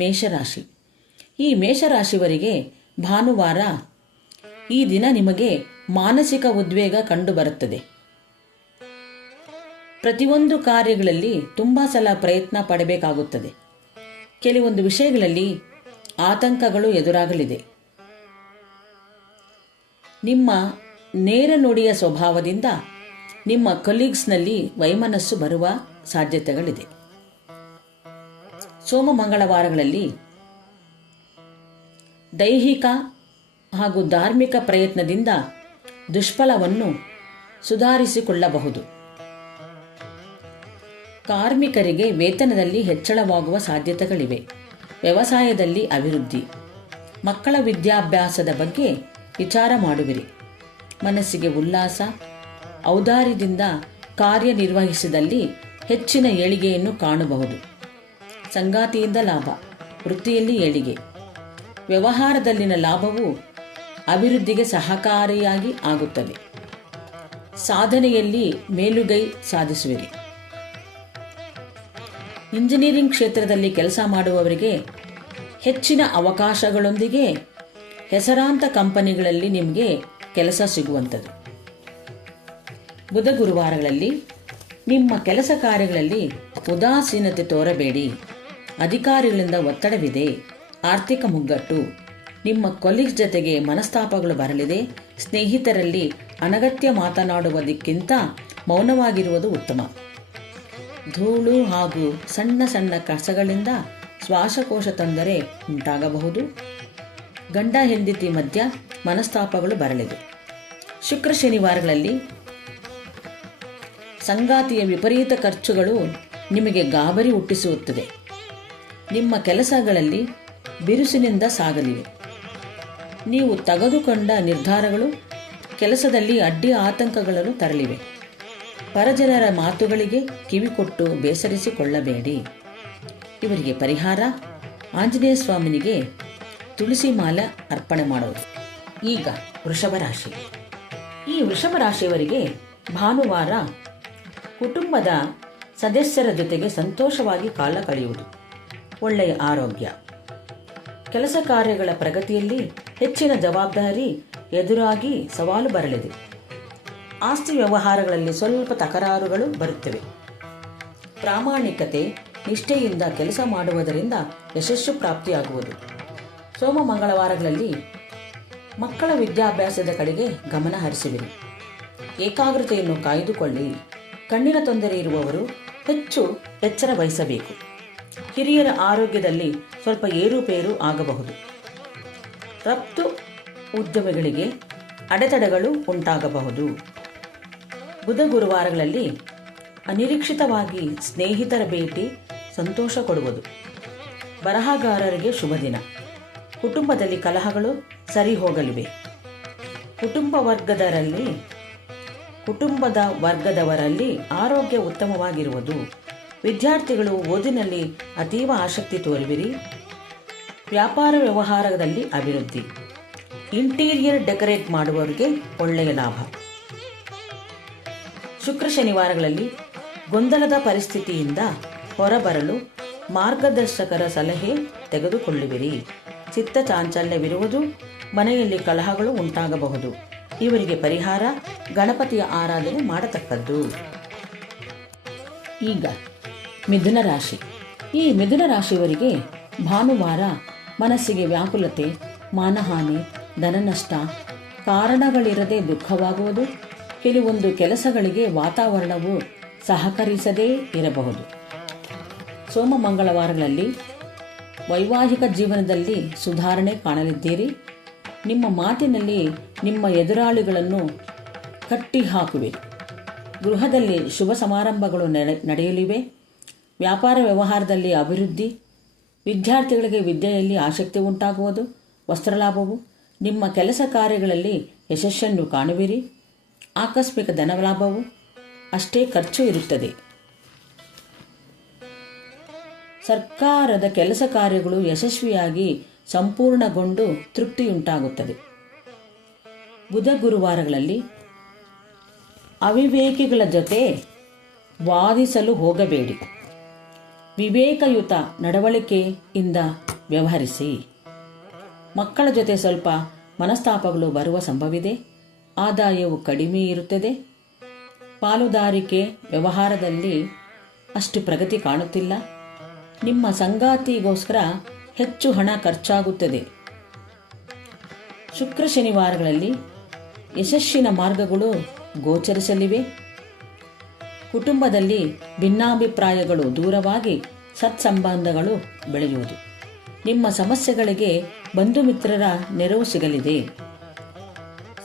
ಮೇಷರಾಶಿ. ಈ ಮೇಷರಾಶಿವರಿಗೆ ಭಾನುವಾರ ಈ ದಿನ ನಿಮಗೆ ಮಾನಸಿಕ ಉದ್ವೇಗ ಕಂಡುಬರುತ್ತದೆ. ಪ್ರತಿಯೊಂದು ಕಾರ್ಯಗಳಲ್ಲಿ ತುಂಬ ಸಲ ಪ್ರಯತ್ನ ಪಡಬೇಕಾಗುತ್ತದೆ. ಕೆಲವೊಂದು ವಿಷಯಗಳಲ್ಲಿ ಆತಂಕಗಳು ಎದುರಾಗಲಿದೆ. ನಿಮ್ಮ ನೇರ ನುಡಿಯ ಸ್ವಭಾವದಿಂದ ನಿಮ್ಮ ಕಲೀಗ್ಸ್ನಲ್ಲಿ ವೈಮನಸ್ಸು ಬರುವ ಸಾಧ್ಯತೆಗಳಿದೆ. ಸೋಮ ಮಂಗಳವಾರಗಳಲ್ಲಿ ದೈಹಿಕ ಹಾಗೂ ಧಾರ್ಮಿಕ ಪ್ರಯತ್ನದಿಂದ ದುಷ್ಫಲವನ್ನು ಸುಧಾರಿಸಿಕೊಳ್ಳಬಹುದು. ಕಾರ್ಮಿಕರಿಗೆ ವೇತನದಲ್ಲಿ ಹೆಚ್ಚಳವಾಗುವ ಸಾಧ್ಯತೆಗಳಿವೆ. ವ್ಯವಸಾಯದಲ್ಲಿ ಅಭಿವೃದ್ಧಿ. ಮಕ್ಕಳ ವಿದ್ಯಾಭ್ಯಾಸದ ಬಗ್ಗೆ ವಿಚಾರ ಮಾಡುವಿರಿ. ಮನಸ್ಸಿಗೆ ಉಲ್ಲಾಸ, ಔದಾರ್ಯದಿಂದ ಕಾರ್ಯನಿರ್ವಹಿಸಿದಲ್ಲಿ ಹೆಚ್ಚಿನ ಏಳಿಗೆಯನ್ನು ಕಾಣಬಹುದು. ಸಂಗಾತಿಯಿಂದ ಲಾಭ. ವೃತ್ತಿಯಲ್ಲಿ ಏಳಿಗೆ. ವ್ಯವಹಾರದಲ್ಲಿನ ಲಾಭವು ಅಭಿವೃದ್ಧಿಗೆ ಸಹಕಾರಿಯಾಗಿ ಆಗುತ್ತದೆ. ಸಾಧನೆಯಲ್ಲಿ ಮೇಲುಗೈ ಸಾಧಿಸುವಿರಿ. ಇಂಜಿನಿಯರಿಂಗ್ ಕ್ಷೇತ್ರದಲ್ಲಿ ಕೆಲಸ ಮಾಡುವವರಿಗೆ ಹೆಚ್ಚಿನ ಅವಕಾಶಗಳೊಂದಿಗೆ ಹೆಸರಾಂತ ಕಂಪನಿಗಳಲ್ಲಿ ನಿಮಗೆ ಕೆಲಸ ಸಿಗುವಂಥದ್ದು. ಬುಧ ಗುರುವಾರಗಳಲ್ಲಿ ನಿಮ್ಮ ಕೆಲಸ ಕಾರ್ಯಗಳಲ್ಲಿ ಉದಾಸೀನತೆ ತೋರಬೇಡಿ. ಅಧಿಕಾರಿಗಳಿಂದ ಒತ್ತಡವಿದೆ. ಆರ್ಥಿಕ ಮುಗ್ಗಟ್ಟು. ನಿಮ್ಮ ಕೊಲೀಗ್ಸ್ ಜೊತೆಗೆ ಮನಸ್ತಾಪಗಳು ಬರಲಿದೆ. ಸ್ನೇಹಿತರಲ್ಲಿ ಅನಗತ್ಯ ಮಾತನಾಡುವುದಕ್ಕಿಂತ ಮೌನವಾಗಿರುವುದು ಉತ್ತಮ. ಧೂಳು ಹಾಗೂ ಸಣ್ಣ ಸಣ್ಣ ಕಸಗಳಿಂದ ಶ್ವಾಸಕೋಶ ತೊಂದರೆ ಉಂಟಾಗಬಹುದು. ಗಂಡ ಹೆಂಡತಿ ಮಧ್ಯ ಮನಸ್ತಾಪಗಳು ಬರಲಿದೆ. ಶುಕ್ರ ಶನಿವಾರಗಳಲ್ಲಿ ಸಂಗಾತಿಯ ವಿಪರೀತ ಖರ್ಚುಗಳು ನಿಮಗೆ ಗಾಬರಿ ಹುಟ್ಟಿಸುತ್ತದೆ. ನಿಮ್ಮ ಕೆಲಸಗಳಲ್ಲಿ ಬಿರುಸಿನಿಂದ ಸಾಗಲಿವೆ. ನೀವು ತೆಗೆದುಕೊಂಡ ನಿರ್ಧಾರಗಳು ಕೆಲಸದಲ್ಲಿ ಅಡ್ಡಿ ಆತಂಕಗಳನ್ನು ತರಲಿವೆ. ಪರಜನರ ಮಾತುಗಳಿಗೆ ಕಿವಿಕೊಟ್ಟು ಬೇಸರಿಸಿಕೊಳ್ಳಬೇಡಿ. ಇವರಿಗೆ ಪರಿಹಾರ, ಆಂಜನೇಯ ಸ್ವಾಮಿನಿಗೆ ತುಳಸಿ ಮಾಲ ಅರ್ಪಣೆ ಮಾಡುವುದು ಈಗ ವೃಷಭ ರಾಶಿ. ಈ ವೃಷಭ ರಾಶಿಯವರಿಗೆ ಭಾನುವಾರ ಕುಟುಂಬದ ಸದಸ್ಯರ ಜೊತೆಗೆ ಸಂತೋಷವಾಗಿ ಕಾಲ ಕಳೆಯುವುದು. ಒಳ್ಳೆಯ ಆರೋಗ್ಯ. ಕೆಲಸ ಕಾರ್ಯಗಳ ಪ್ರಗತಿಯಲ್ಲಿ ಹೆಚ್ಚಿನ ಜವಾಬ್ದಾರಿ ಎದುರಾಗಿ ಸವಾಲು ಬರಲಿದೆ. ಆಸ್ತಿ ವ್ಯವಹಾರಗಳಲ್ಲಿ ಸ್ವಲ್ಪ ತಕರಾರುಗಳು ಬರುತ್ತವೆ. ಪ್ರಾಮಾಣಿಕತೆ, ನಿಷ್ಠೆಯಿಂದ ಕೆಲಸ ಮಾಡುವುದರಿಂದ ಯಶಸ್ಸು ಪ್ರಾಪ್ತಿಯಾಗುವುದು. ಸೋಮ ಮಂಗಳವಾರಗಳಲ್ಲಿ ಮಕ್ಕಳ ವಿದ್ಯಾಭ್ಯಾಸದ ಕಡೆಗೆ ಗಮನ ಹರಿಸುವಿರಿ. ಏಕಾಗ್ರತೆಯನ್ನು ಕಾಯ್ದುಕೊಳ್ಳಿ. ಕಣ್ಣಿನ ತೊಂದರೆ ಇರುವವರು ಹೆಚ್ಚು ಎಚ್ಚರ ವಹಿಸಬೇಕು. ಹಿರಿಯರ ಆರೋಗ್ಯದಲ್ಲಿ ಸ್ವಲ್ಪ ಏರುಪೇರು ಆಗಬಹುದು. ರಫ್ತು ಉದ್ಯಮಿಗಳಿಗೆ ಅಡೆತಡೆಗಳು ಉಂಟಾಗಬಹುದು. ಬುಧ ಗುರುವಾರಗಳಲ್ಲಿ ಅನಿರೀಕ್ಷಿತವಾಗಿ ಸ್ನೇಹಿತರ ಭೇಟಿ ಸಂತೋಷ ಕೊಡುವುದು. ಬರಹಗಾರರಿಗೆ ಶುಭ ದಿನ. ಕುಟುಂಬದಲ್ಲಿ ಕಲಹಗಳು ಸರಿ ಹೋಗಲಿವೆ. ಕುಟುಂಬ ವರ್ಗದರಲ್ಲಿ ಕುಟುಂಬದ ವರ್ಗದವರಲ್ಲಿ ಆರೋಗ್ಯ ಉತ್ತಮವಾಗಿರುವುದು ವಿದ್ಯಾರ್ಥಿಗಳು ಓದಿನಲ್ಲಿ ಅತೀವ ಆಸಕ್ತಿ ತೋರುವಿರಿ. ವ್ಯಾಪಾರ ವ್ಯವಹಾರದಲ್ಲಿ ಅಭಿವೃದ್ಧಿ. ಇಂಟೀರಿಯರ್ ಡೆಕೋರೇಟ್ ಮಾಡುವವರಿಗೆ ಒಳ್ಳೆಯ ಲಾಭ. ಶುಕ್ರ ಶನಿವಾರಗಳಲ್ಲಿ ಗೊಂದಲದ ಪರಿಸ್ಥಿತಿಯಿಂದ ಹೊರಬರಲು ಮಾರ್ಗದರ್ಶಕರ ಸಲಹೆ ತೆಗೆದುಕೊಳ್ಳುವಿರಿ. ಚಿತ್ತ ಚಾಂಚಲ್ಯವಿರುವುದು, ಮನೆಯಲ್ಲಿ ಕಲಹಗಳು ಉಂಟಾಗಬಹುದು. ಇವರಿಗೆ ಪರಿಹಾರ, ಗಣಪತಿಯ ಆರಾಧನೆ ಮಾಡತಕ್ಕದ್ದು. ಈಗ ಮಿಥುನ ರಾಶಿ. ಈ ಮಿಥುನ ರಾಶಿಯವರಿಗೆ ಭಾನುವಾರ ಮನಸ್ಸಿಗೆ ವ್ಯಾಕುಲತೆ, ಮಾನಹಾನಿ, ಧನನಷ್ಟ ಕಾರಣಗಳಿರದೆ ದುಃಖವಾಗುವುದು. ಕೆಲವೊಂದು ಕೆಲಸಗಳಿಗೆ ವಾತಾವರಣವು ಸಹಕರಿಸದೇ ಇರಬಹುದು. ಸೋಮ ಮಂಗಳವಾರಗಳಲ್ಲಿ ವೈವಾಹಿಕ ಜೀವನದಲ್ಲಿ ಸುಧಾರಣೆ ಕಾಣಲಿದ್ದೀರಿ. ನಿಮ್ಮ ಮಾತಿನಲ್ಲಿ ನಿಮ್ಮ ಎದುರಾಳಿಗಳನ್ನು ಕಟ್ಟಿ ಹಾಕುವೆ ಗೃಹದಲ್ಲಿ ಶುಭ ಸಮಾರಂಭಗಳು ನಡೆ ನಡೆಯಲಿವೆ. ವ್ಯಾಪಾರ ವ್ಯವಹಾರದಲ್ಲಿ ಅಭಿವೃದ್ಧಿ, ವಿದ್ಯಾರ್ಥಿಗಳಿಗೆ ವಿದ್ಯೆಯಲ್ಲಿ ಆಸಕ್ತಿ ಉಂಟಾಗುವುದು ವಸ್ತ್ರಲಾಭವು ನಿಮ್ಮ ಕೆಲಸ ಕಾರ್ಯಗಳಲ್ಲಿ ಯಶಸ್ಸನ್ನು ಕಾಣುವಿರಿ. ಆಕಸ್ಮಿಕ ಧನಲಾಭವು ಅಷ್ಟೇ ಖರ್ಚು ಇರುತ್ತದೆ. ಸರ್ಕಾರದ ಕೆಲಸ ಕಾರ್ಯಗಳು ಯಶಸ್ವಿಯಾಗಿ ಸಂಪೂರ್ಣಗೊಂಡು ತೃಪ್ತಿಯುಂಟಾಗುತ್ತದೆ. ಬುಧ ಗುರುವಾರಗಳಲ್ಲಿ ಅವಿವೇಕಿಗಳ ಜೊತೆ ವಾದಿಸಲು ಹೋಗಬೇಡಿ. ವಿವೇಕಯುತ ನಡವಳಿಕೆಯಿಂದ ವ್ಯವಹರಿಸಿ. ಮಕ್ಕಳ ಜೊತೆ ಸ್ವಲ್ಪ ಮನಸ್ತಾಪಗಳು ಬರುವ ಸಂಭವಿದೆ. ಆದಾಯವು ಕಡಿಮೆ ಇರುತ್ತದೆ. ಪಾಲುದಾರಿಕೆ ವ್ಯವಹಾರದಲ್ಲಿ ಅಷ್ಟು ಪ್ರಗತಿ ಕಾಣುತ್ತಿಲ್ಲ. ನಿಮ್ಮ ಸಂಗಾತಿಗೋಸ್ಕರ ಹೆಚ್ಚು ಹಣ ಖರ್ಚಾಗುತ್ತದೆ. ಶುಕ್ರ ಶನಿವಾರಗಳಲ್ಲಿ ಯಶಸ್ಸಿನ ಮಾರ್ಗಗಳು ಗೋಚರಿಸಲಿವೆ. ಕುಟುಂಬದಲ್ಲಿ ಭಿನ್ನಾಭಿಪ್ರಾಯಗಳು ದೂರವಾಗಿ ಸತ್ಸಂಬಂಧಗಳು ಬೆಳೆಯುವುದು. ನಿಮ್ಮ ಸಮಸ್ಯೆಗಳಿಗೆ ಬಂಧು ಮಿತ್ರರ ನೆರವು ಸಿಗಲಿದೆ.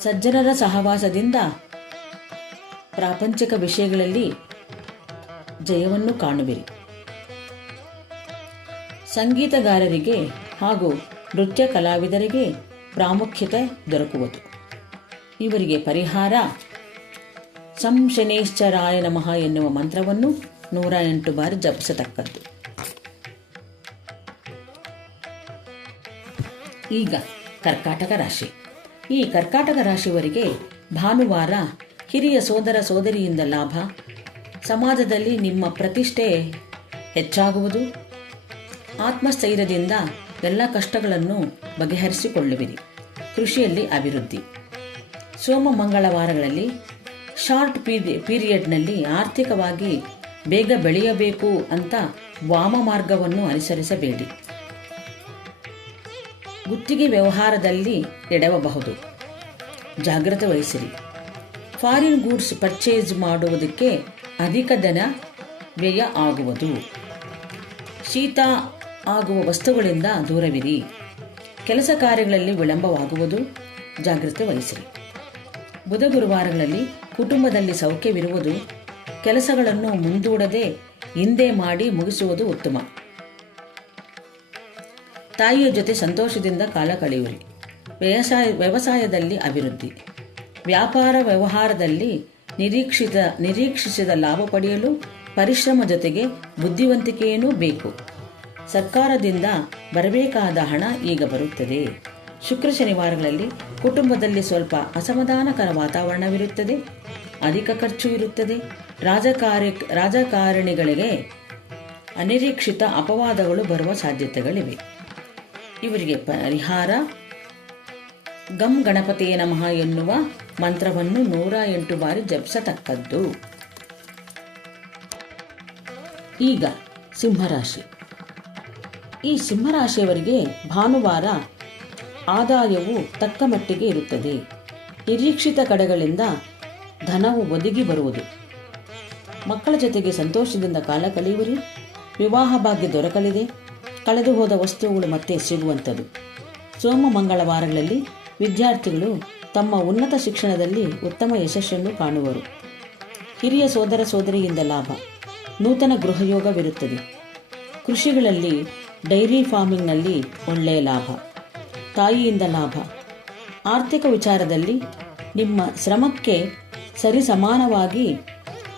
ಸಜ್ಜನರ ಸಹವಾಸದಿಂದ ಪ್ರಾಪಂಚಿಕ ವಿಷಯಗಳಲ್ಲಿ ಜಯವನ್ನು ಕಾಣುವಿರಿ. ಸಂಗೀತಗಾರರಿಗೆ ಹಾಗೂ ನೃತ್ಯ ಕಲಾವಿದರಿಗೆ ಪ್ರಾಮುಖ್ಯತೆ ದೊರಕುವುದು. ಇವರಿಗೆ ಪರಿಹಾರ ಸಂ ಶನೇಶ್ಚರಾಯ ನಮಃ ಎನ್ನುವ ಮಂತ್ರವನ್ನು ನೂರ ಎಂಟು ಬಾರಿ ಜಪಿಸತಕ್ಕದ್ದು. ಈಗ ಕರ್ಕಾಟಕ ರಾಶಿ. ಈ ಕರ್ಕಾಟಕ ರಾಶಿಯವರಿಗೆ ಭಾನುವಾರ ಹಿರಿಯ ಸೋದರ ಸೋದರಿಯಿಂದ ಲಾಭ. ಸಮಾಜದಲ್ಲಿ ನಿಮ್ಮ ಪ್ರತಿಷ್ಠೆ ಹೆಚ್ಚಾಗುವುದು. ಆತ್ಮಸ್ಥೈರ್ಯದಿಂದ ಎಲ್ಲ ಕಷ್ಟಗಳನ್ನು ಬಗೆಹರಿಸಿಕೊಳ್ಳುವಿರಿ. ಕೃಷಿಯಲ್ಲಿ ಅಭಿವೃದ್ಧಿ. ಸೋಮ ಮಂಗಳವಾರಗಳಲ್ಲಿ ಶಾರ್ಟ್ ಪೀರಿ, ಪೀರಿಯಡ್ನಲ್ಲಿ ಆರ್ಥಿಕವಾಗಿ ಬೇಗ ಬೆಳೆಯಬೇಕು ಅಂತ ವಾಮ ಮಾರ್ಗವನ್ನು ಅನುಸರಿಸಬೇಡಿ. ಗುತ್ತಿಗೆ ವ್ಯವಹಾರದಲ್ಲಿ ಎಡವಬಹುದು. ಜಾಗ್ರತೆ ವಹಿಸಿರಿ. ಫಾರಿನ್ ಗೂಡ್ಸ್ ಪರ್ಚೇಸ್ ಮಾಡುವುದಕ್ಕೆ ಅಧಿಕ ಧನ ವ್ಯಯ ಆಗುವುದು. ಶೀತ ಆಗುವ ವಸ್ತುಗಳಿಂದ ದೂರವಿರಿ. ಕೆಲಸ ಕಾರ್ಯಗಳಲ್ಲಿ ವಿಳಂಬವಾಗುವುದು. ಜಾಗ್ರತೆ ವಹಿಸಿರಿ. ಬುಧ ಗುರುವಾರಗಳಲ್ಲಿ ಕುಟುಂಬದಲ್ಲಿ ಸೌಖ್ಯವಿರುವುದು, ಕೆಲಸಗಳನ್ನು ಮುಂದೂಡದೆ ಹಿಂದೆ ಮಾಡಿ ಮುಗಿಸುವುದು ಉತ್ತಮ. ತಾಯಿಯ ಜೊತೆ ಸಂತೋಷದಿಂದ ಕಾಲ ಕಳೆಯುವಿರಿ. ವ್ಯವಸಾಯ, ವ್ಯವಸಾಯದಲ್ಲಿ ಅಭಿವೃದ್ಧಿ. ವ್ಯಾಪಾರ ವ್ಯವಹಾರದಲ್ಲಿ ನಿರೀಕ್ಷಿತ, ನಿರೀಕ್ಷಿಸಿದ ಲಾಭ ಪಡೆಯಲು ಪರಿಶ್ರಮ ಜೊತೆಗೆ ಬುದ್ಧಿವಂತಿಕೆಯೂ ಬೇಕು. ಸರ್ಕಾರದಿಂದ ಬರಬೇಕಾದ ಹಣ ಈಗ ಬರುತ್ತದೆ. ಶುಕ್ರ ಶನಿವಾರಗಳಲ್ಲಿ ಕುಟುಂಬದಲ್ಲಿ ಸ್ವಲ್ಪ ಅಸಮಾಧಾನಕರ ವಾತಾವರಣವಿರುತ್ತದೆ. ಅಧಿಕ ಖರ್ಚು ಇರುತ್ತದೆ. ರಾಜಕಾರ್ಯ, ರಾಜಕಾರಣಿಗಳಿಗೆ ಅನಿರೀಕ್ಷಿತ ಅಪವಾದಗಳು ಬರುವ ಸಾಧ್ಯತೆಗಳಿವೆ. ಇವರಿಗೆ ಪರಿಹಾರ. ಗಂ ಗಣಪತಿಯ ನಮಃ ಎನ್ನುವ ಮಂತ್ರವನ್ನು ನೂರ ಎಂಟು ಬಾರಿ ಜಪಿಸತಕ್ಕದ್ದು. ಈಗ ಸಿಂಹರಾಶಿ. ಈ ಸಿಂಹರಾಶಿಯವರಿಗೆ ಭಾನುವಾರ ಆದಾಯವು ತಕ್ಕ ಮಟ್ಟಿಗೆ ಇರುತ್ತದೆ. ನಿರೀಕ್ಷಿತ ಕಡೆಗಳಿಂದ ಧನವು ಒದಗಿ ಬರುವುದು. ಮಕ್ಕಳ ಜೊತೆಗೆ ಸಂತೋಷದಿಂದ ಕಾಲ ಕಳೆಯುವರು ವಿವಾಹ ಭಾಗ್ಯ ದೊರಕಲಿದೆ. ಕಳೆದು ಹೋದ ವಸ್ತುಗಳು ಮತ್ತೆ ಸಿಗುವಂಥದ್ದು ಸೋಮ ಮಂಗಳವಾರಗಳಲ್ಲಿ ವಿದ್ಯಾರ್ಥಿಗಳು ತಮ್ಮ ಉನ್ನತ ಶಿಕ್ಷಣದಲ್ಲಿ ಉತ್ತಮ ಯಶಸ್ಸನ್ನು ಕಾಣುವರು. ಹಿರಿಯ ಸೋದರ ಸೋದರಿಯಿಂದ ಲಾಭ. ನೂತನ ಗೃಹಯೋಗವಿರುತ್ತದೆ. ಕೃಷಿಗಳಲ್ಲಿ ಡೈರಿ ಫಾರ್ಮಿಂಗ್ನಲ್ಲಿ ಒಳ್ಳೆಯ ಲಾಭ. ತಾಯಿಯಿಂದ ಲಾಭ. ಆರ್ಥಿಕ ವಿಚಾರದಲ್ಲಿ ನಿಮ್ಮ ಶ್ರಮಕ್ಕೆ ಸರಿ ಸಮಾನವಾಗಿ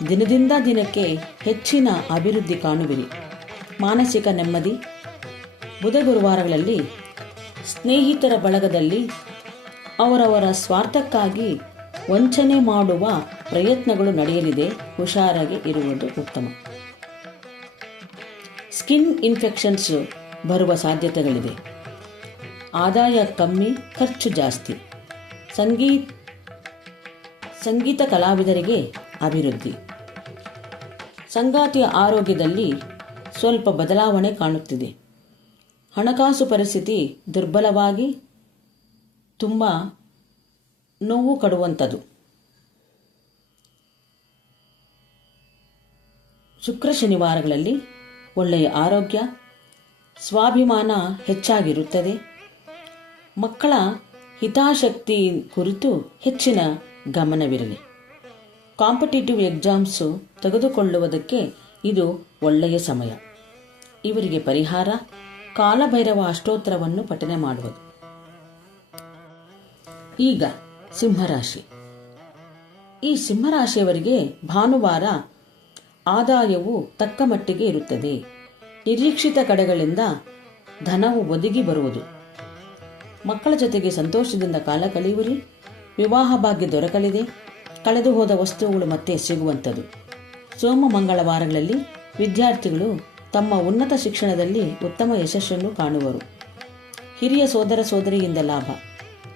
ದಿನದಿಂದ ದಿನಕ್ಕೆ ಹೆಚ್ಚಿನ ಅಭಿವೃದ್ಧಿ ಕಾಣುವಿರಿ. ಮಾನಸಿಕ ನೆಮ್ಮದಿ. ಬುಧ ಗುರುವಾರಗಳಲ್ಲಿ ಸ್ನೇಹಿತರ ಬಳಗದಲ್ಲಿ ಅವರವರ ಸ್ವಾರ್ಥಕ್ಕಾಗಿ ವಂಚನೆ ಮಾಡುವ ಪ್ರಯತ್ನಗಳು ನಡೆಯಲಿದೆ. ಹುಷಾರಾಗಿ ಇರುವುದು ಉತ್ತಮ. ಸ್ಕಿನ್ ಇನ್ಫೆಕ್ಷನ್ಸ್ ಬರುವ ಸಾಧ್ಯತೆಗಳಿವೆ ಆದಾಯ ಕಮ್ಮಿ, ಖರ್ಚು ಜಾಸ್ತಿ. ಸಂಗೀತ ಸಂಗೀತ ಕಲಾವಿದರಿಗೆ ಅಭಿವೃದ್ಧಿ. ಸಂಗಾತಿಯ ಆರೋಗ್ಯದಲ್ಲಿ ಸ್ವಲ್ಪ ಬದಲಾವಣೆ ಕಾಣುತ್ತಿದೆ. ಹಣಕಾಸು ಪರಿಸ್ಥಿತಿ ದುರ್ಬಲವಾಗಿ ತುಂಬ ನೋವು ಕಡುವಂಥದ್ದು. ಶುಕ್ರ ಶನಿವಾರಗಳಲ್ಲಿ ಒಳ್ಳೆಯ ಆರೋಗ್ಯ, ಸ್ವಾಭಿಮಾನ ಹೆಚ್ಚಾಗಿರುತ್ತದೆ. ಮಕ್ಕಳ ಹಿತಾಸಕ್ತಿ ಕುರಿತು ಹೆಚ್ಚಿನ ಗಮನವಿರಲಿ. ಕಾಂಪಿಟೇಟಿವ್ ಎಕ್ಸಾಮ್ಸು ತೆಗೆದುಕೊಳ್ಳುವುದಕ್ಕೆ ಇದು ಒಳ್ಳೆಯ ಸಮಯ. ಇವರಿಗೆ ಪರಿಹಾರ, ಕಾಲಭೈರವ ಅಷ್ಟೋತ್ತರವನ್ನು ಪಠನೆ ಮಾಡುವುದು. ಈಗ ಸಿಂಹರಾಶಿ. ಈ ಸಿಂಹರಾಶಿಯವರಿಗೆ ಭಾನುವಾರ ಆದಾಯವು ತಕ್ಕ ಮಟ್ಟಿಗೆ ಇರುತ್ತದೆ. ನಿರೀಕ್ಷಿತ ಕಡೆಗಳಿಂದ ಧನವು ಒದಗಿ ಬರುವುದು. ಮಕ್ಕಳ ಜೊತೆಗೆ ಸಂತೋಷದಿಂದ ಕಾಲ ಕಳೆಯುವಿರಿ. ವಿವಾಹ ಭಾಗ್ಯ ದೊರಕಲಿದೆ. ಕಳೆದು ಹೋದ ವಸ್ತುಗಳು ಮತ್ತೆ ಸಿಗುವಂಥದ್ದು ಸೋಮ ಮಂಗಳವಾರಗಳಲ್ಲಿ ವಿದ್ಯಾರ್ಥಿಗಳು ತಮ್ಮ ಉನ್ನತ ಶಿಕ್ಷಣದಲ್ಲಿ ಉತ್ತಮ ಯಶಸ್ಸನ್ನು ಕಾಣುವರು. ಹಿರಿಯ ಸೋದರ ಸೋದರಿಯಿಂದ ಲಾಭ.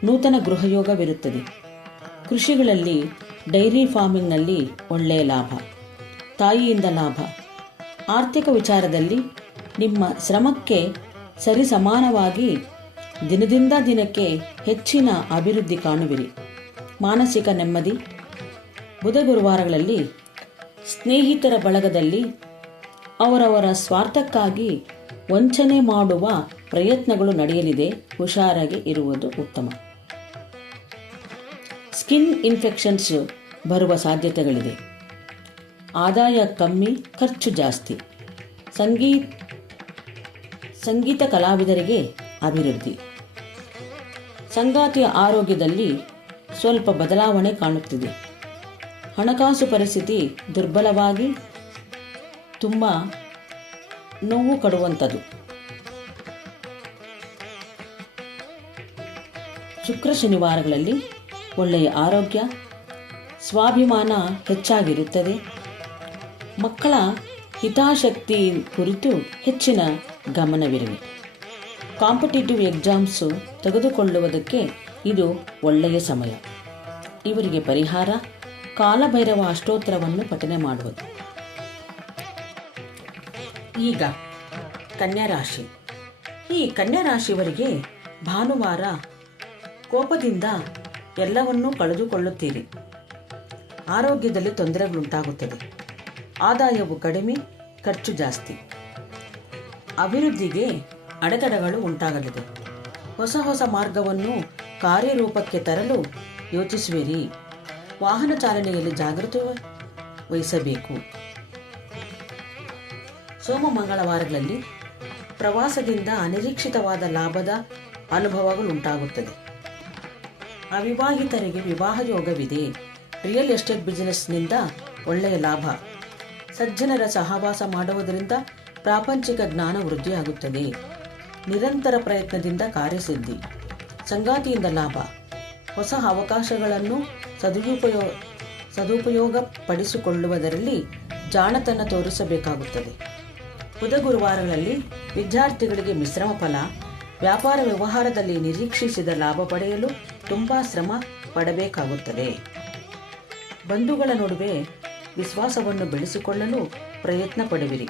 ನೂತನ ಗೃಹಯೋಗವಿರುತ್ತದೆ. ಕೃಷಿಗಳಲ್ಲಿ ಡೈರಿ ಫಾರ್ಮಿಂಗ್ನಲ್ಲಿ ಒಳ್ಳೆಯ ಲಾಭ. ತಾಯಿಯಿಂದ ಲಾಭ. ಆರ್ಥಿಕ ವಿಚಾರದಲ್ಲಿ ನಿಮ್ಮ ಶ್ರಮಕ್ಕೆ ಸರಿ ಸಮಾನವಾಗಿ ದಿನದಿಂದ ದಿನಕ್ಕೆ ಹೆಚ್ಚಿನ ಅಭಿವೃದ್ಧಿ ಕಾಣುವಿರಿ. ಮಾನಸಿಕ ನೆಮ್ಮದಿ. ಬುಧ ಗುರುವಾರಗಳಲ್ಲಿ ಸ್ನೇಹಿತರ ಬಳಗದಲ್ಲಿ ಅವರವರ ಸ್ವಾರ್ಥಕ್ಕಾಗಿ ವಂಚನೆ ಮಾಡುವ ಪ್ರಯತ್ನಗಳು ನಡೆಯಲಿದೆ. ಹುಷಾರಾಗಿ ಇರುವುದು ಉತ್ತಮ. ಸ್ಕಿನ್ ಇನ್ಫೆಕ್ಷನ್ಸ್ ಬರುವ ಸಾಧ್ಯತೆಗಳಿದೆ. ಆದಾಯ ಕಮ್ಮಿ, ಖರ್ಚು ಜಾಸ್ತಿ. ಸಂಗೀತ ಸಂಗೀತ ಕಲಾವಿದರಿಗೆ ಅಭಿವೃದ್ಧಿ. ಸಂಗಾತಿಯ ಆರೋಗ್ಯದಲ್ಲಿ ಸ್ವಲ್ಪ ಬದಲಾವಣೆ ಕಾಣುತ್ತಿದೆ. ಹಣಕಾಸು ಪರಿಸ್ಥಿತಿ ದುರ್ಬಲವಾಗಿ ತುಂಬ ನೋವು ಕೊಡುವಂಥದ್ದು. ಶುಕ್ರ ಶನಿವಾರಗಳಲ್ಲಿ ಒಳ್ಳೆಯ ಆರೋಗ್ಯ, ಸ್ವಾಭಿಮಾನ ಹೆಚ್ಚಾಗಿರುತ್ತದೆ. ಮಕ್ಕಳ ಹಿತಾಸಕ್ತಿ ಕುರಿತು ಹೆಚ್ಚಿನ ಗಮನವಿರಲಿ. ಕಾಂಪಿಟೇಟಿವ್ ಎಕ್ಸಾಮ್ಸು ತೆಗೆದುಕೊಳ್ಳುವುದಕ್ಕೆ ಇದು ಒಳ್ಳೆಯ ಸಮಯ. ಇವರಿಗೆ ಪರಿಹಾರ, ಕಾಲಭೈರವ ಅಷ್ಟೋತ್ತರವನ್ನು ಪಠನೆ ಮಾಡುವುದು. ಈಗ ಕನ್ಯಾ ರಾಶಿ. ಈ ಕನ್ಯಾ ರಾಶಿಯವರಿಗೆ ಭಾನುವಾರ ಕೋಪದಿಂದ ಎಲ್ಲವನ್ನೂ ಕಳೆದುಕೊಳ್ಳುತ್ತೀರಿ. ಆರೋಗ್ಯದಲ್ಲಿ ತೊಂದರೆಗಳುಂಟಾಗುತ್ತದೆ. ಆದಾಯವು ಕಡಿಮೆ, ಖರ್ಚು ಜಾಸ್ತಿ. ಅಭಿವೃದ್ಧಿಗೆ ಅಡೆತಡೆಗಳು ಉಂಟಾಗಲಿದೆ. ಹೊಸ ಹೊಸ ಮಾರ್ಗವನ್ನು ಕಾರ್ಯರೂಪಕ್ಕೆ ತರಲು ಯೋಚಿಸುವಿರಿ. ವಾಹನ ಚಾಲನೆಯಲ್ಲಿ ಜಾಗೃತಿ ವಹಿಸಬೇಕು. ಸೋಮ ಮಂಗಳವಾರಗಳಲ್ಲಿ ಪ್ರವಾಸದಿಂದ ಅನಿರೀಕ್ಷಿತವಾದ ಲಾಭದ ಅನುಭವಗಳು ಉಂಟಾಗುತ್ತದೆ. ಅವಿವಾಹಿತರಿಗೆ ವಿವಾಹ ಯೋಗವಿದೆ. ರಿಯಲ್ ಎಸ್ಟೇಟ್ ಬಿಸಿನೆಸ್ನಿಂದ ಒಳ್ಳೆಯ ಲಾಭ. ಸಜ್ಜನರ ಸಹವಾಸ ಮಾಡುವುದರಿಂದ ಪ್ರಾಪಂಚಿಕ ಜ್ಞಾನ ವೃದ್ಧಿಯಾಗುತ್ತದೆ. ನಿರಂತರ ಪ್ರಯತ್ನದಿಂದ ಕಾರ್ಯಸಿದ್ಧಿ, ಸಂಗಾತಿಯಿಂದ ಲಾಭ, ಹೊಸ ಅವಕಾಶಗಳನ್ನು ಸದುಪಯೋಗ ಸದುಪಯೋಗ ಪಡಿಸಿಕೊಳ್ಳುವುದರಲ್ಲಿ ಜಾಣತನ ತೋರಿಸಬೇಕಾಗುತ್ತದೆ. ಬುಧ ಗುರುವಾರಗಳಲ್ಲಿ ವಿದ್ಯಾರ್ಥಿಗಳಿಗೆ ಮಿಶ್ರಮ ಫಲ, ವ್ಯಾಪಾರ ವ್ಯವಹಾರದಲ್ಲಿ ನಿರೀಕ್ಷಿಸಿದ ಲಾಭ ಪಡೆಯಲು ತುಂಬಾ ಶ್ರಮ ಪಡಬೇಕಾಗುತ್ತದೆ. ಬಂಧುಗಳ ನಡುವೆ ವಿಶ್ವಾಸವನ್ನು ಬೆಳೆಸಿಕೊಳ್ಳಲು ಪ್ರಯತ್ನ ಪಡುವಿರಿ.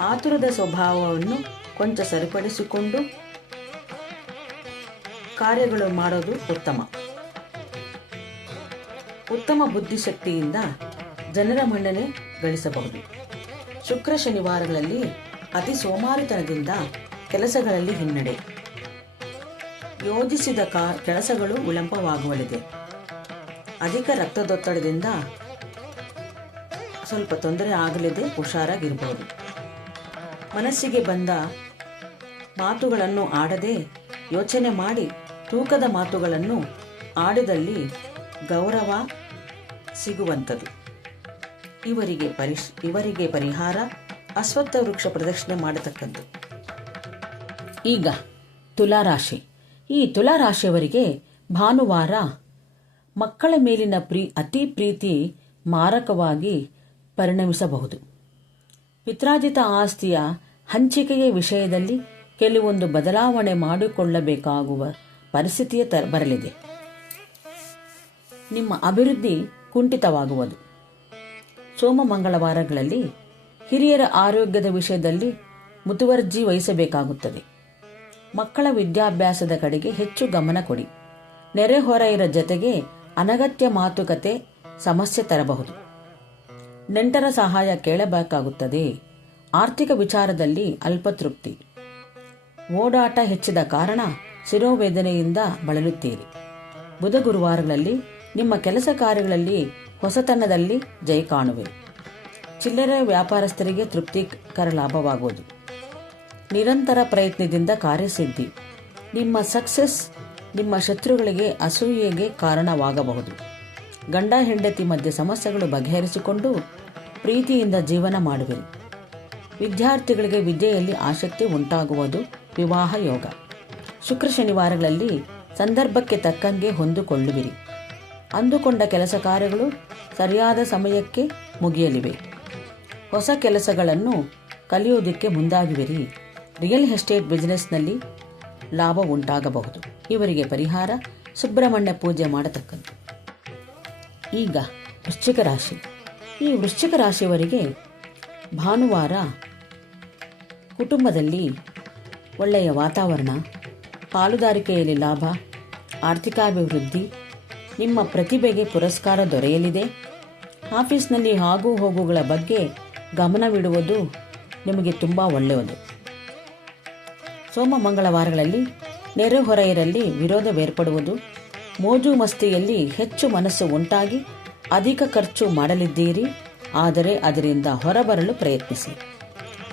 ಆತುರದ ಸ್ವಭಾವವನ್ನು ಕೊಂಚ ಸರಿಪಡಿಸಿಕೊಂಡು ಕಾರ್ಯಗಳು ಮಾಡೋದು ಉತ್ತಮ. ಉತ್ತಮ ಬುದ್ಧಿಶಕ್ತಿಯಿಂದ ಜನರ ಮನ್ನಣೆ ಗಳಿಸಬಹುದು. ಶುಕ್ರ ಶನಿವಾರಗಳಲ್ಲಿ ಅತಿ ಸೋಮಾರಿತನದಿಂದ ಕೆಲಸಗಳಲ್ಲಿ ಹಿನ್ನಡೆ. ಯೋಜಿಸಿದ ಕಾ, ಕೆಲಸಗಳು ವಿಳಂಬವಾಗುವಲಿದೆ ಅಧಿಕ ರಕ್ತದೊತ್ತಡದಿಂದ ಸ್ವಲ್ಪ ತೊಂದರೆ ಆಗಲಿದೆ ಹುಷಾರಾಗಿರಬಹುದು ಮನಸ್ಸಿಗೆ ಬಂದ ಮಾತುಗಳನ್ನು ಆಡದೆ ಯೋಚನೆ ಮಾಡಿ ತೂಕದ ಮಾತುಗಳನ್ನು ಆಡಿದಲ್ಲಿ ಗೌರವ ಸಿಗುವಂಥದ್ದು ಇವರಿಗೆ ಪರಿಶ್, ಇವರಿಗೆ ಪರಿಹಾರ ಅಶ್ವತ್ಥ ವೃಕ್ಷ ಪ್ರದಕ್ಷಿಣೆ ಮಾಡತಕ್ಕದ್ದು ಈಗ ತುಲಾರಾಶಿ. ಈ ತುಲಾರಾಶಿಯವರಿಗೆ ಭಾನುವಾರ ಮಕ್ಕಳ ಮೇಲಿನ ಪ್ರೀ, ಅತಿ ಪ್ರೀತಿ ಮಾರಕವಾಗಿ ಪರಿಣಮಿಸಬಹುದು. ಪಿತ್ರಾಜಿತ ಆಸ್ತಿಯ ಹಂಚಿಕೆಯ ವಿಷಯದಲ್ಲಿ ಕೆಲವೊಂದು ಬದಲಾವಣೆ ಮಾಡಿಕೊಳ್ಳಬೇಕಾಗುವ ಪರಿಸ್ಥಿತಿಯ ಬರಲಿದೆ. ನಿಮ್ಮ ಅಭಿವೃದ್ಧಿ ಕುಂಠಿತವಾಗುವುದು. ಸೋಮ ಮಂಗಳವಾರಗಳಲ್ಲಿ ಹಿರಿಯರ ಆರೋಗ್ಯದ ವಿಷಯದಲ್ಲಿ ಮುತುವರ್ಜಿ ವಹಿಸಬೇಕಾಗುತ್ತದೆ. ಮಕ್ಕಳ ವಿದ್ಯಾಭ್ಯಾಸದ ಕಡೆಗೆ ಹೆಚ್ಚು ಗಮನ ಕೊಡಿ. ನೆರೆಹೊರೆಯರ ಜತೆಗೆ ಅನಗತ್ಯ ಮಾತುಕತೆ ಸಮಸ್ಯೆ ತರಬಹುದು. ನೆಂಟರ ಸಹಾಯ ಕೇಳಬೇಕಾಗುತ್ತದೆ. ಆರ್ಥಿಕ ವಿಚಾರದಲ್ಲಿ ಅಲ್ಪತೃಪ್ತಿ ಓಡಾಟ ಹೆಚ್ಚಿದ ಕಾರಣ ಶಿರೋವೇದನೆಯಿಂದ ಬಳಲುತ್ತೀರಿ. ಬುಧ ಗುರುವಾರಗಳಲ್ಲಿ ನಿಮ್ಮ ಕೆಲಸ ಕಾರ್ಯಗಳಲ್ಲಿ ಹೊಸತನದಲ್ಲಿ ಜಯ ಕಾಣುವೆ ಚಿಲ್ಲರೆ ವ್ಯಾಪಾರಸ್ಥರಿಗೆ ತೃಪ್ತಿಕರ ಲಾಭವಾಗುವುದು. ನಿರಂತರ ಪ್ರಯತ್ನದಿಂದ ಕಾರ್ಯಸಿದ್ಧಿ. ನಿಮ್ಮ ಸಕ್ಸಸ್ ನಿಮ್ಮ ಶತ್ರುಗಳಿಗೆ ಅಸೂಯೆಗೆ ಕಾರಣವಾಗಬಹುದು. ಗಂಡ ಹೆಂಡತಿ ಮಧ್ಯೆ ಸಮಸ್ಯೆಗಳು ಬಗೆಹರಿಸಿಕೊಂಡು ಪ್ರೀತಿಯಿಂದ ಜೀವನ ಮಾಡುವೆ ವಿದ್ಯಾರ್ಥಿಗಳಿಗೆ ವಿದ್ಯೆಯಲ್ಲಿ ಆಸಕ್ತಿ ಉಂಟಾಗುವುದು. ವಿವಾಹ ಯೋಗ. ಶುಕ್ರ ಶನಿವಾರಗಳಲ್ಲಿ ಸಂದರ್ಭಕ್ಕೆ ತಕ್ಕಂಗೆ ಹೊಂದಿಕೊಳ್ಳುವಿರಿ. ಅಂದುಕೊಂಡ ಕೆಲಸ ಕಾರ್ಯಗಳು ಸರಿಯಾದ ಸಮಯಕ್ಕೆ ಮುಗಿಯಲಿವೆ. ಹೊಸ ಕೆಲಸಗಳನ್ನು ಕಲಿಯೋದಕ್ಕೆ ಮುಂದಾಗುವಿರಿ. ರಿಯಲ್ ಎಸ್ಟೇಟ್ ಬಿಸಿನೆಸ್ನಲ್ಲಿ ಲಾಭ ಉಂಟಾಗಬಹುದು. ಇವರಿಗೆ ಪರಿಹಾರ ಸುಬ್ರಹ್ಮಣ್ಯ ಪೂಜೆ ಮಾಡತಕ್ಕದ್ದು. ಈಗ ವೃಶ್ಚಿಕ ರಾಶಿ. ಈ ವೃಶ್ಚಿಕ ರಾಶಿಯವರಿಗೆ ಭಾನುವಾರ ಕುಟುಂಬದಲ್ಲಿ ಒಳ್ಳೆಯ ವಾತಾವರಣ, ಪಾಲುದಾರಿಕೆಯಲ್ಲಿ ಲಾಭ, ಆರ್ಥಿಕಾಭಿವೃದ್ಧಿ, ನಿಮ್ಮ ಪ್ರತಿಭೆಗೆ ಪುರಸ್ಕಾರ ದೊರೆಯಲಿದೆ. ಆಫೀಸ್ನಲ್ಲಿ ಹಾಗು ಹೋಗುಗಳ ಬಗ್ಗೆ ಗಮನವಿಡುವುದು ನಿಮಗೆ ತುಂಬ ಒಳ್ಳೆಯದು. ಸೋಮ ಮಂಗಳವಾರಗಳಲ್ಲಿ ನೆರೆಹೊರೆಯರಲ್ಲಿ ವಿರೋಧವೇರ್ಪಡುವುದು ಮೋಜು ಮಸ್ತಿಯಲ್ಲಿ ಹೆಚ್ಚು ಮನಸ್ಸು ಉಂಟಾಗಿ ಅಧಿಕ ಖರ್ಚು ಮಾಡಲಿದ್ದೀರಿ, ಆದರೆ ಅದರಿಂದ ಹೊರಬರಲು ಪ್ರಯತ್ನಿಸಿ.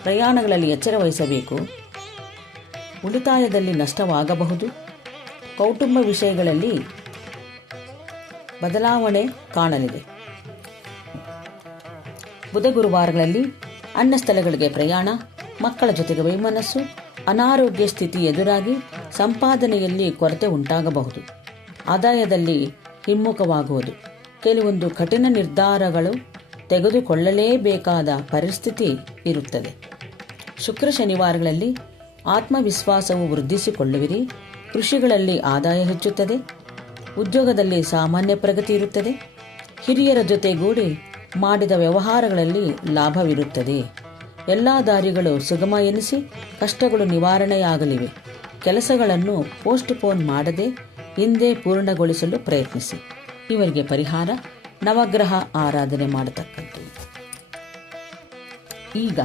ಪ್ರಯಾಣಗಳಲ್ಲಿ ಎಚ್ಚರ ವಹಿಸಬೇಕು. ಉಳಿತಾಯದಲ್ಲಿ ನಷ್ಟವಾಗಬಹುದು. ಕೌಟುಂಬ ವಿಷಯಗಳಲ್ಲಿ ಬದಲಾವಣೆ ಕಾಣಲಿದೆ. ಬುಧ ಗುರುವಾರಗಳಲ್ಲಿ ಅನ್ನ ಸ್ಥಳಗಳಿಗೆ ಪ್ರಯಾಣ, ಮಕ್ಕಳ ಜೊತೆಗೆ ವೈಮನಸ್ಸು, ಅನಾರೋಗ್ಯ ಸ್ಥಿತಿ ಎದುರಾಗಿ ಸಂಪಾದನೆಯಲ್ಲಿ ಕೊರತೆ ಉಂಟಾಗಬಹುದು. ಆದಾಯದಲ್ಲಿ ಹಿಮ್ಮುಖವಾಗುವುದು. ಕೆಲವೊಂದು ಕಠಿಣ ನಿರ್ಧಾರಗಳು ತೆಗೆದುಕೊಳ್ಳಲೇಬೇಕಾದ ಪರಿಸ್ಥಿತಿ ಇರುತ್ತದೆ. ಶುಕ್ರ ಶನಿವಾರಗಳಲ್ಲಿ ಆತ್ಮವಿಶ್ವಾಸವು ವೃದ್ಧಿಸಿಕೊಳ್ಳುವಿರಿ. ಕೃಷಿಗಳಲ್ಲಿ ಆದಾಯ ಹೆಚ್ಚುತ್ತದೆ. ಉದ್ಯೋಗದಲ್ಲಿ ಸಾಮಾನ್ಯ ಪ್ರಗತಿ ಇರುತ್ತದೆ. ಹಿರಿಯರ ಜೊತೆಗೂಡಿ ಮಾಡಿದ ವ್ಯವಹಾರಗಳಲ್ಲಿ ಲಾಭವಿರುತ್ತದೆ. ಎಲ್ಲ ದಾರಿಗಳು ಸುಗಮ ಎನಿಸಿ ಕಷ್ಟಗಳು ನಿವಾರಣೆಯಾಗಲಿವೆ. ಕೆಲಸಗಳನ್ನು ಪೋಸ್ಟ್ಪೋನ್ ಮಾಡದೆ ಹಿಂದೆ ಪೂರ್ಣಗೊಳಿಸಲು ಪ್ರಯತ್ನಿಸಿ. ಇವರಿಗೆ ಪರಿಹಾರ ನವಗ್ರಹ ಆರಾಧನೆ ಮಾಡತಕ್ಕದ್ದು. ಈಗ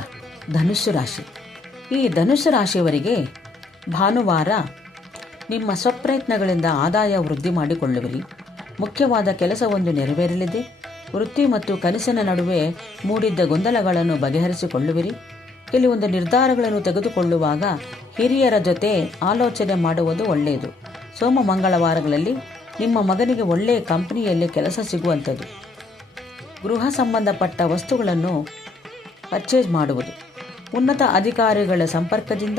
ಧನುಸ್ಸು ರಾಶಿ. ಈ ಧನುಸ್ಸು ರಾಶಿಯವರಿಗೆ ಭಾನುವಾರ ನಿಮ್ಮ ಸ್ವಪ್ರಯತ್ನಗಳಿಂದ ಆದಾಯ ವೃದ್ಧಿ ಮಾಡಿಕೊಳ್ಳುವಿರಿ. ಮುಖ್ಯವಾದ ಕೆಲಸವೊಂದು ನೆರವೇರಲಿದೆ. ವೃತ್ತಿ ಮತ್ತು ಕನಸಿನ ನಡುವೆ ಮೂಡಿದ್ದ ಗೊಂದಲಗಳನ್ನು ಬಗೆಹರಿಸಿಕೊಳ್ಳುವಿರಿ. ಕೆಲವೊಂದು ನಿರ್ಧಾರಗಳನ್ನು ತೆಗೆದುಕೊಳ್ಳುವಾಗ ಹಿರಿಯರ ಜೊತೆ ಆಲೋಚನೆ ಮಾಡುವುದು ಒಳ್ಳೆಯದು. ಸೋಮ ಮಂಗಳವಾರಗಳಲ್ಲಿ ನಿಮ್ಮ ಮಗನಿಗೆ ಒಳ್ಳೆಯ ಕಂಪನಿಯಲ್ಲಿ ಕೆಲಸ ಸಿಗುವಂಥದ್ದು. ಗೃಹ ಸಂಬಂಧಪಟ್ಟ ವಸ್ತುಗಳನ್ನು ಪರ್ಚೇಸ್ ಮಾಡುವುದು. ಉನ್ನತ ಅಧಿಕಾರಿಗಳ ಸಂಪರ್ಕದಿಂದ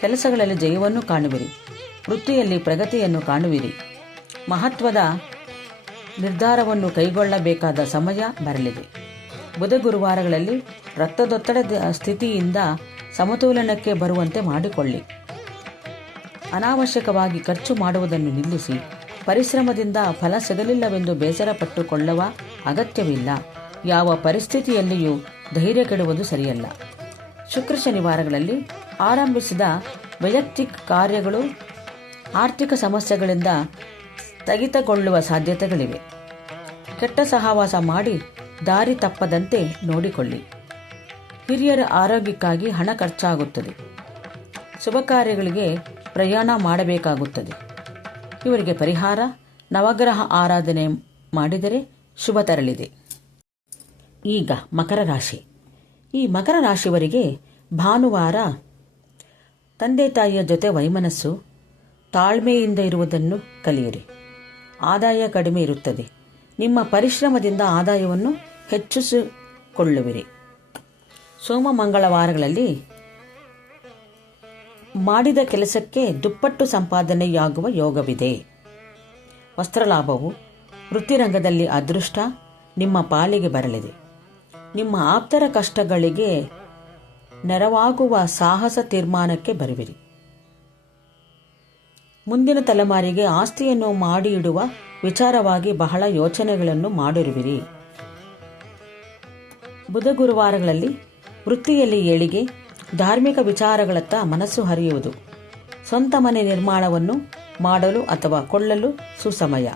ಕೆಲಸಗಳಲ್ಲಿ ಜಯವನ್ನು ಕಾಣುವಿರಿ. ವೃತ್ತಿಯಲ್ಲಿ ಪ್ರಗತಿಯನ್ನು ಕಾಣುವಿರಿ. ಮಹತ್ವದ ನಿರ್ಧಾರವನ್ನು ಕೈಗೊಳ್ಳಬೇಕಾದ ಸಮಯ ಬರಲಿದೆ. ಬುಧ ಗುರುವಾರಗಳಲ್ಲಿ ರಕ್ತದೊತ್ತಡದ ಸ್ಥಿತಿಯಿಂದ ಸಮತೋಲನಕ್ಕೆ ಬರುವಂತೆ ಮಾಡಿಕೊಳ್ಳಿ. ಅನಾವಶ್ಯಕವಾಗಿ ಖರ್ಚು ಮಾಡುವುದನ್ನು ನಿಲ್ಲಿಸಿ. ಪರಿಶ್ರಮದಿಂದ ಫಲ ಸಿಗಲಿಲ್ಲವೆಂದು ಬೇಸರ ಪಟ್ಟುಕೊಳ್ಳುವ ಅಗತ್ಯವಿಲ್ಲ. ಯಾವ ಪರಿಸ್ಥಿತಿಯಲ್ಲಿಯೂ ಧೈರ್ಯ ಕೆಡುವುದು ಸರಿಯಲ್ಲ. ಶುಕ್ರ ಶನಿವಾರಗಳಲ್ಲಿ ಆರಂಭಿಸಿದ ವೈಯಕ್ತಿಕ ಕಾರ್ಯಗಳು ಆರ್ಥಿಕ ಸಮಸ್ಯೆಗಳಿಂದ ಸ್ಥಗಿತಗೊಳ್ಳುವ ಸಾಧ್ಯತೆಗಳಿವೆ. ಕೆಟ್ಟ ಸಹವಾಸ ಮಾಡಿ ದಾರಿ ತಪ್ಪದಂತೆ ನೋಡಿಕೊಳ್ಳಿ. ಹಿರಿಯರ ಆರೋಗ್ಯಕ್ಕಾಗಿ ಹಣ ಖರ್ಚಾಗುತ್ತದೆ. ಶುಭ ಕಾರ್ಯಗಳಿಗೆ ಪ್ರಯಾಣ ಮಾಡಬೇಕಾಗುತ್ತದೆ. ಇವರಿಗೆ ಪರಿಹಾರ, ನವಗ್ರಹ ಆರಾಧನೆ ಮಾಡಿದರೆ ಶುಭ ತರಲಿದೆ. ಈಗ ಮಕರ ರಾಶಿ. ಈ ಮಕರ ರಾಶಿಯವರಿಗೆ ಭಾನುವಾರ ತಂದೆ ತಾಯಿಯ ಜೊತೆ ವೈಮನಸ್ಸು, ತಾಳ್ಮೆಯಿಂದ ಇರುವುದನ್ನು ಕಲಿಯಿರಿ. ಆದಾಯ ಕಡಿಮೆ ಇರುತ್ತದೆ. ನಿಮ್ಮ ಪರಿಶ್ರಮದಿಂದ ಆದಾಯವನ್ನು ಹೆಚ್ಚಿಸಿಕೊಳ್ಳುವಿರಿ. ಸೋಮ ಮಂಗಳವಾರಗಳಲ್ಲಿ ಮಾಡಿದ ಕೆಲಸಕ್ಕೆ ದುಪ್ಪಟ್ಟು ಸಂಪಾದನೆಯಾಗುವ ಯೋಗವಿದೆ. ವಸ್ತ್ರಲಾಭವು ವೃತ್ತಿರಂಗದಲ್ಲಿ ಅದೃಷ್ಟ ನಿಮ್ಮ ಪಾಲಿಗೆ ಬರಲಿದೆ. ನಿಮ್ಮ ಆಪ್ತರ ಕಷ್ಟಗಳಿಗೆ ನೆರವಾಗುವ ಸಾಹಸ ತೀರ್ಮಾನಕ್ಕೆ ಬರುವಿರಿ. ಮುಂದಿನ ತಲೆಮಾರಿಗೆ ಆಸ್ತಿಯನ್ನು ಮಾಡಿ ಇಡುವ ವಿಚಾರವಾಗಿ ಬಹಳ ಯೋಚನೆಗಳನ್ನು ಮಾಡಿರುವಿರಿ. ಬುಧ ಗುರುವಾರಗಳಲ್ಲಿ ವೃತ್ತಿಯಲ್ಲಿ ಏಳಿಗೆ ಧಾರ್ಮಿಕ ವಿಚಾರಗಳತ್ತ ಮನಸ್ಸು ಹರಿಯುವುದು, ಸ್ವಂತ ಮನೆ ನಿರ್ಮಾಣವನ್ನು ಮಾಡಲು ಅಥವಾ ಕೊಳ್ಳಲು ಸುಸಮಯ.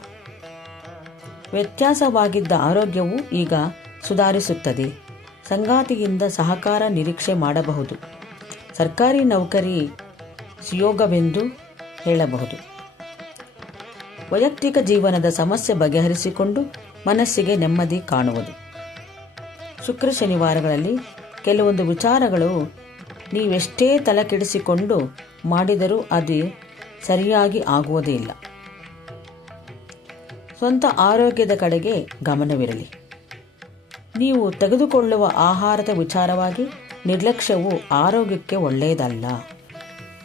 ವ್ಯತ್ಯಾಸವಾಗಿದ್ದ ಆರೋಗ್ಯವು ಈಗ ಸುಧಾರಿಸುತ್ತದೆ. ಸಂಗಾತಿಯಿಂದ ಸಹಕಾರ ನಿರೀಕ್ಷೆ ಮಾಡಬಹುದು. ಸರ್ಕಾರಿ ನೌಕರಿ ಸುಯೋಗವೆಂದು ಹೇಳಬಹುದು. ವೈಯಕ್ತಿಕ ಜೀವನದ ಸಮಸ್ಯೆ ಬಗೆಹರಿಸಿಕೊಂಡು ಮನಸ್ಸಿಗೆ ನೆಮ್ಮದಿ ಕಾಣುವುದು. ಶುಕ್ರ ಶನಿವಾರಗಳಲ್ಲಿ ಕೆಲವೊಂದು ವಿಚಾರಗಳು ನೀವೆಷ್ಟೇ ತಲೆಕೆಡಿಸಿಕೊಂಡು ಮಾಡಿದರೂ ಅದು ಸರಿಯಾಗಿ ಆಗುವುದೇ ಇಲ್ಲ. ಸ್ವಂತ ಆರೋಗ್ಯದ ಕಡೆಗೆ ಗಮನವಿರಲಿ. ನೀವು ತೆಗೆದುಕೊಳ್ಳುವ ಆಹಾರದ ವಿಚಾರವಾಗಿ ನಿರ್ಲಕ್ಷ್ಯವು ಆರೋಗ್ಯಕ್ಕೆ ಒಳ್ಳೆಯದಲ್ಲ.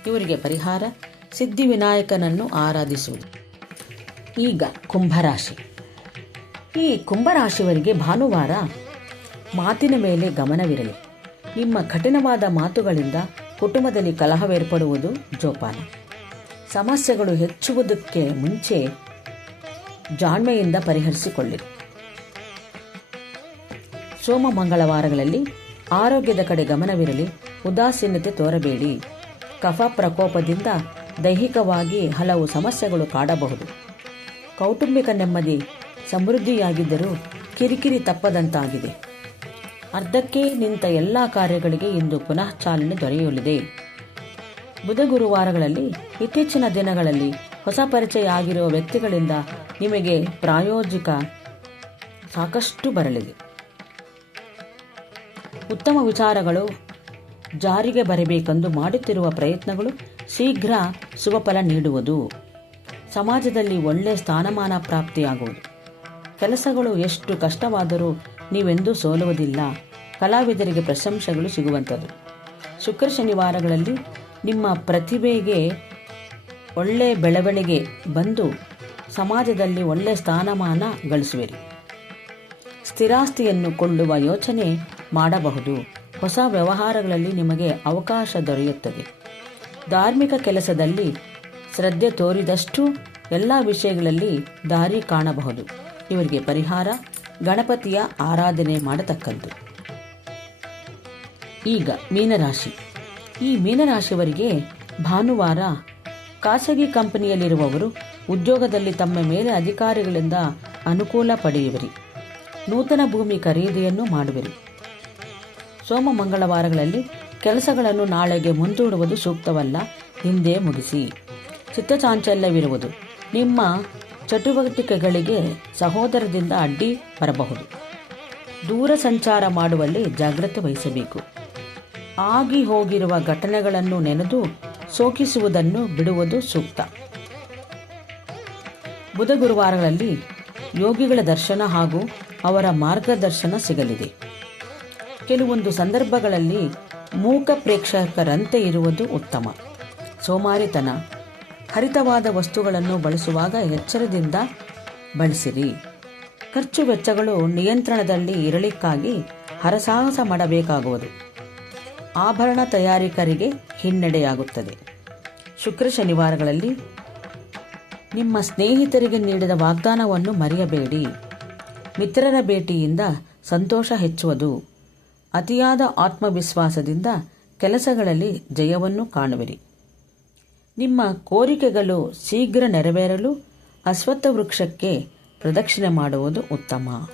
ಇವರಿಗೆ ಪರಿಹಾರ ಸಿದ್ಧಿವಿನಾಯಕನನ್ನು ಆರಾಧಿಸುವುದು ಈಗ ಕುಂಭರಾಶಿ. ಈ ಕುಂಭರಾಶಿಯವರಿಗೆ ಭಾನುವಾರ ಮಾತಿನ ಮೇಲೆ ಗಮನವಿರಲಿ. ನಿಮ್ಮ ಕಠಿಣವಾದ ಮಾತುಗಳಿಂದ ಕುಟುಂಬದಲ್ಲಿ ಕಲಹವೇರ್ಪಡುವುದು ಜೋಪಾನ. ಸಮಸ್ಯೆಗಳು ಹೆಚ್ಚುವುದಕ್ಕೆ ಮುಂಚೆ ಜಾಣ್ಮೆಯಿಂದ ಪರಿಹರಿಸಿಕೊಳ್ಳಿರಿ ಸೋಮ ಮಂಗಳವಾರಗಳಲ್ಲಿ ಆರೋಗ್ಯದ ಕಡೆ ಗಮನವಿರಲಿ, ಉದಾಸೀನತೆ ತೋರಬೇಡಿ. ಕಫ ಪ್ರಕೋಪದಿಂದ ದೈಹಿಕವಾಗಿ ಹಲವು ಸಮಸ್ಯೆಗಳು ಕಾಡಬಹುದು. ಕೌಟುಂಬಿಕ ನೆಮ್ಮದಿ, ಸಮೃದ್ಧಿಯಾಗಿದ್ದರೂ ಕಿರಿಕಿರಿ ತಪ್ಪದಂತಾಗಿದೆ. ಅರ್ಧಕ್ಕೆ ನಿಂತ ಎಲ್ಲ ಕಾರ್ಯಗಳಿಗೆ ಇಂದು ಪುನಃ ಚಾಲನೆ ದೊರೆಯಲಿದೆ. ಬುಧ ಗುರುವಾರಗಳಲ್ಲಿ, ಇತ್ತೀಚಿನ ದಿನಗಳಲ್ಲಿ ಹೊಸ ಪರಿಚಯ ಆಗಿರುವ ವ್ಯಕ್ತಿಗಳಿಂದ ನಿಮಗೆ ಪ್ರಾಯೋಜಿಕ ಸಾಕಷ್ಟು ಬರಲಿದೆ. ಉತ್ತಮ ವಿಚಾರಗಳು ಜಾರಿಗೆ ಬರಬೇಕೆಂದು ಮಾಡುತ್ತಿರುವ ಪ್ರಯತ್ನಗಳು ಶೀಘ್ರ ಶುಭಫಲ ನೀಡುವುದು. ಸಮಾಜದಲ್ಲಿ ಒಳ್ಳೆಯ ಸ್ಥಾನಮಾನ ಪ್ರಾಪ್ತಿಯಾಗುವುದು. ಕೆಲಸಗಳು ಎಷ್ಟು ಕಷ್ಟವಾದರೂ ನೀವೆಂದೂ ಸೋಲುವುದಿಲ್ಲ. ಕಲಾವಿದರಿಗೆ ಪ್ರಶಂಸೆಗಳು ಸಿಗುವಂಥದ್ದು. ಶುಕ್ರ ಶನಿವಾರಗಳಲ್ಲಿ ನಿಮ್ಮ ಪ್ರತಿಭೆಗೆ ಒಳ್ಳೆಯ ಬೆಳವಣಿಗೆ ಬಂದು ಸಮಾಜದಲ್ಲಿ ಒಳ್ಳೆಯ ಸ್ಥಾನಮಾನ ಗಳಿಸುವಿರಿ. ಸ್ಥಿರಾಸ್ತಿಯನ್ನು ಕೊಳ್ಳುವ ಯೋಚನೆ ಮಾಡಬಹುದು. ಹೊಸ ವ್ಯವಹಾರಗಳಲ್ಲಿ ನಿಮಗೆ ಅವಕಾಶ ದೊರೆಯುತ್ತದೆ. ಧಾರ್ಮಿಕ ಕೆಲಸದಲ್ಲಿ ಶ್ರದ್ಧೆ ತೋರಿದಷ್ಟು ಎಲ್ಲ ವಿಷಯಗಳಲ್ಲಿ ದಾರಿ ಕಾಣಬಹುದು. ಇವರಿಗೆ ಪರಿಹಾರ, ಗಣಪತಿಯ ಆರಾಧನೆ ಮಾಡತಕ್ಕದ್ದು ಈಗ ಮೀನರಾಶಿ. ಈ ಮೀನರಾಶಿಯವರಿಗೆ ಭಾನುವಾರ ಖಾಸಗಿ ಕಂಪನಿಯಲ್ಲಿರುವವರು ಉದ್ಯೋಗದಲ್ಲಿ ತಮ್ಮ ಮೇಲೆ ಅಧಿಕಾರಿಗಳಿಂದ ಅನುಕೂಲ ಪಡೆಯುವಿರಿ. ನೂತನ ಭೂಮಿ ಖರೀದಿಯನ್ನು ಮಾಡುವಿರಿ. ಸೋಮ ಮಂಗಳವಾರಗಳಲ್ಲಿ ಕೆಲಸಗಳನ್ನು ನಾಳೆಗೆ ಮುಂದೂಡುವುದು ಸೂಕ್ತವಲ್ಲ, ಹಿಂದೆ ಮುಗಿಸಿ. ಚಿತ್ತಚಾಂಚಲ್ಯವಿರುವುದು. ನಿಮ್ಮ ಚಟುವಟಿಕೆಗಳಿಗೆ ಸಹೋದರದಿಂದ ಅಡ್ಡಿ ಬರಬಹುದು. ದೂರ ಸಂಚಾರ ಮಾಡುವಲ್ಲಿ ಜಾಗ್ರತೆ ವಹಿಸಬೇಕು. ಆಗಿ ಹೋಗಿರುವ ಘಟನೆಗಳನ್ನು ನೆನೆದು ಸೋಕಿಸುವುದನ್ನು ಬಿಡುವುದು ಸೂಕ್ತ. ಬುಧ ಗುರುವಾರಗಳಲ್ಲಿ ಯೋಗಿಗಳ ದರ್ಶನ ಹಾಗೂ ಅವರ ಮಾರ್ಗದರ್ಶನ ಸಿಗಲಿದೆ. ಕೆಲವೊಂದು ಸಂದರ್ಭಗಳಲ್ಲಿ ಮೂಕ ಪ್ರೇಕ್ಷಕರಂತೆ ಇರುವುದು ಉತ್ತಮ. ಸೋಮಾರಿತನ, ಹರಿತವಾದ ವಸ್ತುಗಳನ್ನು ಬಳಸುವಾಗ ಎಚ್ಚರದಿಂದ ಬಳಸಿರಿ. ಖರ್ಚು ವೆಚ್ಚಗಳು ನಿಯಂತ್ರಣದಲ್ಲಿ ಇರಲಿಕ್ಕಾಗಿ ಹರಸಾಹಸ ಮಾಡಬೇಕಾಗುವುದು. ಆಭರಣ ತಯಾರಿಕರಿಗೆ ಹಿನ್ನಡೆಯಾಗುತ್ತದೆ. ಶುಕ್ರ ಶನಿವಾರಗಳಲ್ಲಿ ನಿಮ್ಮ ಸ್ನೇಹಿತರಿಗೆ ನೀಡಿದ ವಾಗ್ದಾನವನ್ನು ಮರೆಯಬೇಡಿ. ಮಿತ್ರರ ಭೇಟಿಯಿಂದ ಸಂತೋಷ ಹೆಚ್ಚುವುದು. ಅತಿಯಾದ ಆತ್ಮವಿಶ್ವಾಸದಿಂದ ಕೆಲಸಗಳಲ್ಲಿ ಜಯವನ್ನು ಕಾಣುವಿರಿ. ನಿಮ್ಮ ಕೋರಿಕೆಗಳು ಶೀಘ್ರ ನೆರವೇರಲು ಅಶ್ವತ್ಥ ವೃಕ್ಷಕ್ಕೆ ಪ್ರದಕ್ಷಿಣೆ ಮಾಡುವುದು ಉತ್ತಮ.